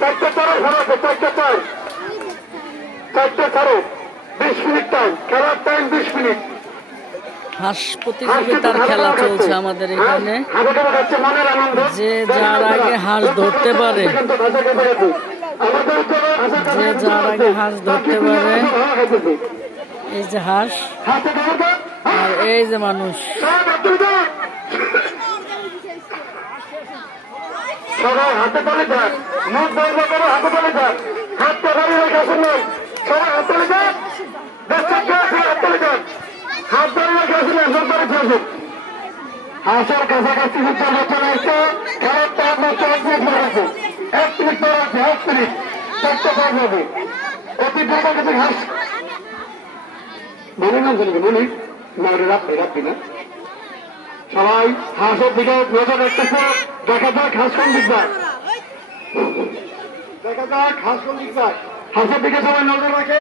চারটে চারে ঘোরা আছে, চারটে চার, চারটে চারে 20 মিনিট টাইম, খেলার টাইম 20 মিনিট। হাঁস প্রতিযোগিতার খেলা চলছে আমাদের এখানে। যে যার আগে হাঁস ধরতে পারে, যে যার আগে হাঁস ধরতে পারে, এই যে হাঁস আর এই যে মানুষ। সবাই হাতে তালে যান, মুখ বন্ধ করে হাতে তালে যান, হাতটা বাড়িয়ে রেখে আসুন নাই, সবাই হাত তালে যান, হাত তালে যান, হাত বাড়িয়ে রেখে আসুন, হাত বাড়িয়ে আসুন। হাঁসের কাছাকাছি চলে আসছে, খেলার টাইম মাত্র 1 মিনিট পরে আছে, 1 মিনিট পরে আছে, 1 মিনিট, চারটে পাঁচ হবে। অতি দ্রুত কিছু হাঁস বলি না, বলি না, রাত্রি না। সবাই হাঁসের দিকে নজর রাখতেছে, দেখা যাক হাঁস কোন দিক যায়, দেখা যাক হাঁস কোন দিক যায়, হাঁসের দিকে সবাই নজর রাখে।